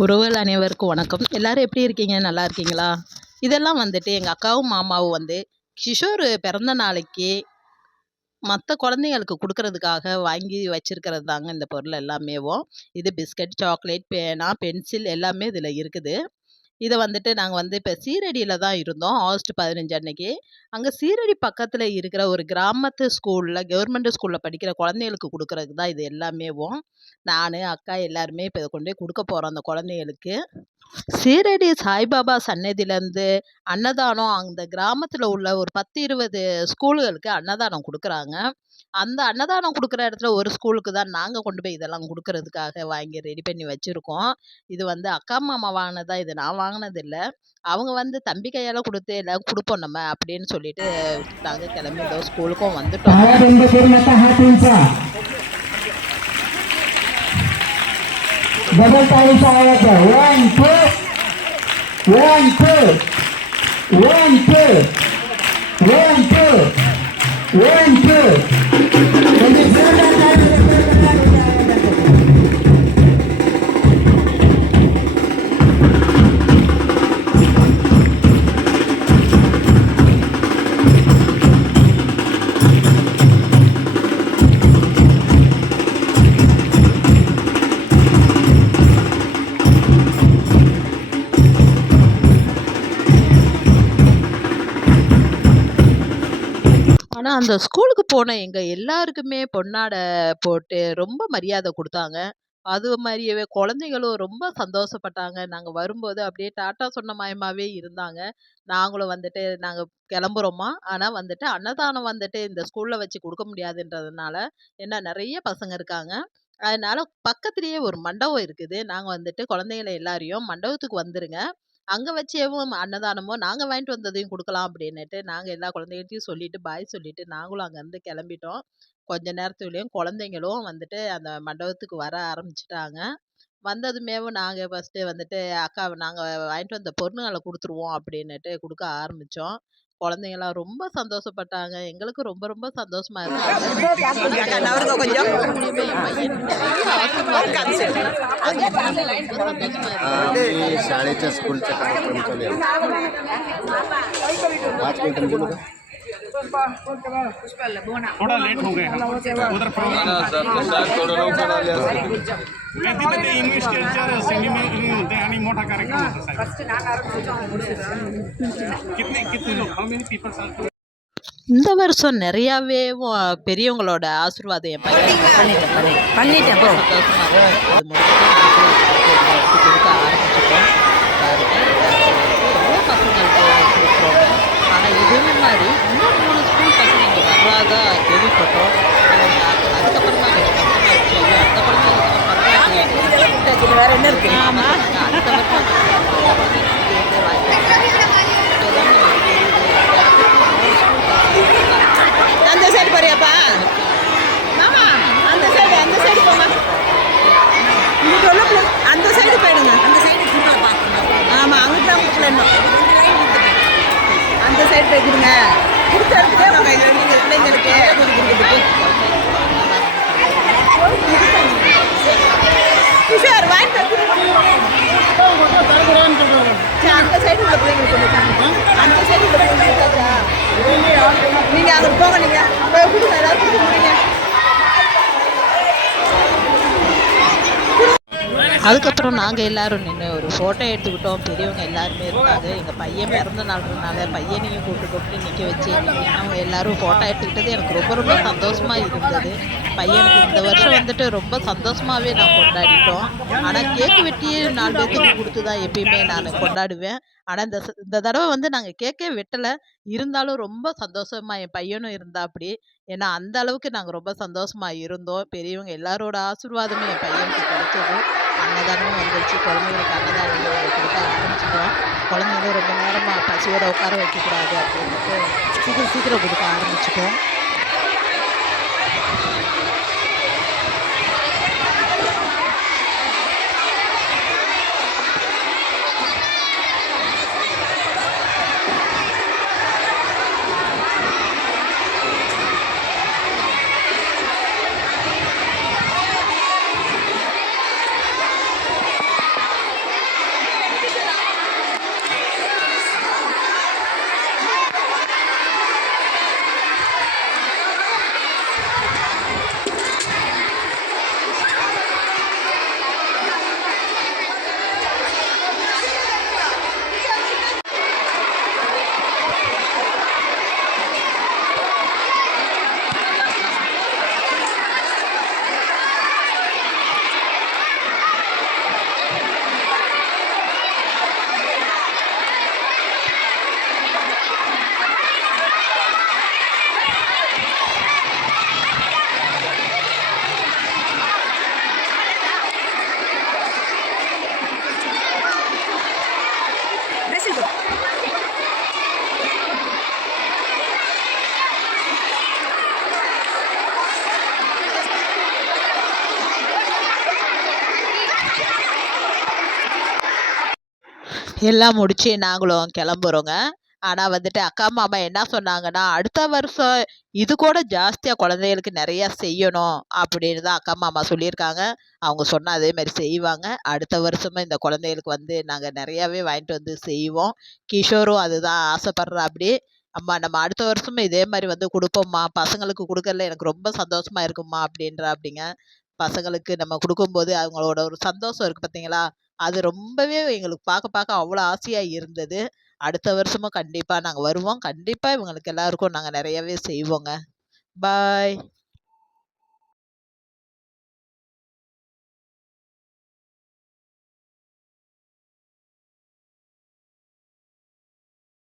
உறவுகள் அனைவருக்கும் வணக்கம். எல்லாரும் எப்படி இருக்கீங்க? நல்லா இருக்கீங்களா? இதெல்லாம் வந்துட்டு எங்கள் அக்காவும் மாமாவும் வந்து கிஷோர் பிறந்த நாளைக்கு மற்ற குழந்தைங்களுக்கு கொடுக்கறதுக்காக வாங்கி வச்சிருக்கிறது தாங்க இந்த பொருள் எல்லாமேவும். இது பிஸ்கட், சாக்லேட், பேனா, பென்சில் எல்லாமே இதில் இருக்குது. இத வந்துட்டு நாங்க வந்து இப்ப சீரடியில தான் இருந்தோம். ஆகஸ்ட் 15 அன்னைக்கு. அங்க சீரடி பக்கத்துல இருக்கிற ஒரு கிராமத்து ஸ்கூல்ல, கவர்மெண்ட் ஸ்கூல்ல படிக்கிற குழந்தைகளுக்கு குடுக்குறதுக்கு தான் இது எல்லாமேவும். நானு, அக்கா எல்லாருமே இப்ப இத கொண்டு போய் குடுக்க போறோம் அந்த குழந்தைகளுக்கு. சீரடி சாய்பாபா சன்னதியிலேருந்து அன்னதானம் அந்த கிராமத்துல உள்ள ஒரு 10, 20 ஸ்கூல்களுக்கு அன்னதானம் குடுக்குறாங்க. அந்த அன்னதானம் குடுக்குற இடத்துல ஒரு ஸ்கூலுக்கு தான் நாங்க கொண்டு போய் இதெல்லாம் குடுக்குறதுக்காக வாங்கி ரெடி பண்ணி வச்சிருக்கோம். இது வந்து அக்கா, மாமா வாங்குனது தான். இது நான் வாங்குனது இல்ல. அவங்க வந்து தம்பி கையால குடுத்து எல்லாரும் குடுப்போம் நம்ம அப்படின்னு சொல்லிட்டு நாங்க கிளம்பி இதோ ஸ்கூலுக்கும் வந்துட்டோம். डबल टाळीचा आवाज आहे. 1 2 1 2 1 2 1 ஆனா, அந்த ஸ்கூலுக்கு போன எங்க எல்லாருக்குமே பொன்னாடை போட்டு ரொம்ப மரியாதை குடுத்தாங்க. அது மாரியே குழந்தைகளும் ரொம்ப சந்தோஷப்பட்டாங்க. நாங்க வரும்போது அப்படியே டாட்டா சொன்ன மாயமாவே இருந்தாங்க. நாங்களும் வந்துட்டு நாங்க கிளம்புறோமா, ஆனா வந்துட்டு அன்னதானம் வந்துட்டு இந்த ஸ்கூல்ல வச்சு குடுக்க முடியாதுன்றதுனால, ஏன்னா நெறைய பசங்க இருக்காங்க. அதனால பக்கத்திலேயே ஒரு மண்டபம் இருக்குது. நாங்க வந்துட்டு குழந்தைகள எல்லாரையும் மண்டபத்துக்கு வந்துருங்க. அங்க வச்சேவும் அன்னதானமோ நாங்க வாங்கிட்டு வந்ததையும் குடுக்கலாம் அப்படின்னுட்டு, நாங்க எல்லா குழந்தைகள்ட்டயும் சொல்லிட்டு, பாய் சொல்லிட்டு நாங்களும் அங்கருந்து கிளம்பிட்டோம். கொஞ்ச நேரத்துலயும் குழந்தைங்களும் வந்துட்டு அந்த மண்டபத்துக்கு வர ஆரம்பிச்சுட்டாங்க. வந்ததுமேவும் நாங்க ஃபர்ஸ்ட்டு வந்துட்டு நாங்க வாங்கிட்டு வந்த பொருளுங்கள குடுத்துருவோம் அப்படின்னுட்டு குடுக்க ஆரம்பிச்சோம். குழந்தைங்கலாம் ரொம்ப சந்தோஷப்பட்டாங்க. எங்களுக்கும் ரொம்ப ரொம்ப சந்தோஷமா இருந்தது. மூலியமா என் பையனுக்கு நிறைய ஆசீர்வாதம் கிடைச்சது. அது மூலியமா ரொம்ப சந்தோஷமா இருந்தது. मी शाळेच्या स्कूलच्या कार्यक्रम चालू आहे 5 मिनिटांनी बोलू का थोड़ा लेट हो गए हम उधर प्रोग्राम तिथे ते इंग्लिश कल्चर सिनेमे होते आणि मोठा कार्यक्रम होता कितने लोग हाउ मेनी पीपल्स आर இந்த வருஷம் நிறையாவே பெரியவங்களோட ஆசீர்வாதம் என் பையன் பண்ணிட்டேன் ப்ரோ. சந்தோஷமா இருக்கு. அது முடிச்சுட்டு நாங்களும் எடுத்து கொடுக்க ஆரம்பிச்சிட்டோம். பாருங்க எவ்வளோ பசங்களுக்கு கொடுக்குறோங்க. ஆனால் இதே மாதிரி இன்னும் 3 ஸ்கூல் பசங்க இங்கே வர்றாதா கேள்விப்பட்டோம். அதுக்கப்புறம் தான் எனக்கு கஷ்டமாயிடுச்சு. ஐயோ அந்த குழந்தைங்களுக்கு பரவாயில்ல வேற என்ன இருக்கு. ஆமாம் அடுத்த வருஷம் அந்த சைடு போறியாப்பா மாமா? அந்த சைடு போமா. அந்த சைடு போயிடுங்க. அந்த சைடு ஆமா அங்கிட்ட உங்களுக்கு அந்த சைடு போய்க்கிடுங்க. பிள்ளைங்களுக்கு சார் வாங்கிட்டு அந்த சைடு உள்ள பிள்ளைங்களுக்கு அந்த சைடு உள்ள பிள்ளைங்களுக்கு நீங்க அங்க போங்க. நீங்க போய் கொடுங்க. ஏதாவது கொடுக்க முடியுங்க. அதுக்கப்புறம் நாங்கள் எல்லாரும் நின்று ஒரு ஃபோட்டோ எடுத்துக்கிட்டோம். பெரியவங்க எல்லாருமே இருந்தாங்க. எங்கள் பையன் பிறந்த நாள்ன்றனால பையனையும் கூப்பிட்டு நிற்க வச்சு அவங்க எல்லாரும் ஃபோட்டோ எடுத்துக்கிட்டது எனக்கு ரொம்ப ரொம்ப சந்தோஷமாக இருந்தது. பையனுக்கு இந்த வருஷம் வந்துட்டு ரொம்ப சந்தோஷமாகவே நான் கொண்டாடிட்டோம். ஆனால் கேக்கு வெட்டி 4 பேர்த்துக்கு கொடுத்து தான் எப்பயுமே நான் கொண்டாடுவேன். ஆனால் இந்த தடவை வந்து நாங்கள் கேக்கே வெட்டலை. இருந்தாலும் ரொம்ப சந்தோஷமா என் பையனும் இருந்தாப்படி. ஏன்னா அந்த அளவுக்கு நாங்கள் ரொம்ப சந்தோஷமா இருந்தோம். பெரியவங்க எல்லாரோட ஆசீர்வாதமும் என் பையனுக்கு கிடைச்சது. அன்னதானமும் வந்துருச்சு. குழந்தைங்களுக்கு அன்னதானம் கொடுக்க ஆரம்பிச்சிட்டோம். குழந்தைங்களும் ரொம்ப நேரமாக பசியோட உட்கார வைக்கக்கூடாது அப்படின்ட்டு சீக்கிரம் சீக்கிரம் கொடுக்க ஆரம்பிச்சிட்டோம். எல்லாம் முடிச்சு நாங்களும் கிளம்புறோங்க. ஆனா வந்துட்டு அக்கா, மாமா என்ன சொன்னாங்கன்னா, அடுத்த வருஷம் இது கூட ஜாஸ்தியா குழந்தைகளுக்கு நெறையா செய்யணும் அப்படின்னு தான் அக்கா, மாமா சொல்லியிருக்காங்க. அவங்க சொன்ன அதே மாரி செய்வாங்க. அடுத்த வருஷமும் இந்த குழந்தைகளுக்கு வந்து நாங்க நெறையாவே வாங்கிட்டு வந்து செய்வோம். கிஷோரும் அதுதான் ஆசைப்படுறாப்படி. அம்மா நம்ம அடுத்த வருஷமும் இதே மாரி வந்து குடுப்போம்மா. பசங்களுக்கு குடுக்கறதுல எனக்கு ரொம்ப சந்தோஷமா இருக்கும்மா அப்படின்றாப்படிங்க. பசங்களுக்கு நம்ம குடுக்கும்போது அவங்களோட ஒரு சந்தோஷம் இருக்கு பார்த்தீங்களா? அது ரொம்பவே எங்களுக்கு பார்க்க பார்க்க அவ்வளோ ஆசையா இருந்தது. அடுத்த வருஷமும் கண்டிப்பா நாங்க வருவோம். கண்டிப்பா இவங்களுக்கு எல்லாருக்கும் நாங்க நெறையாவே செய்வோங்க. பாய்.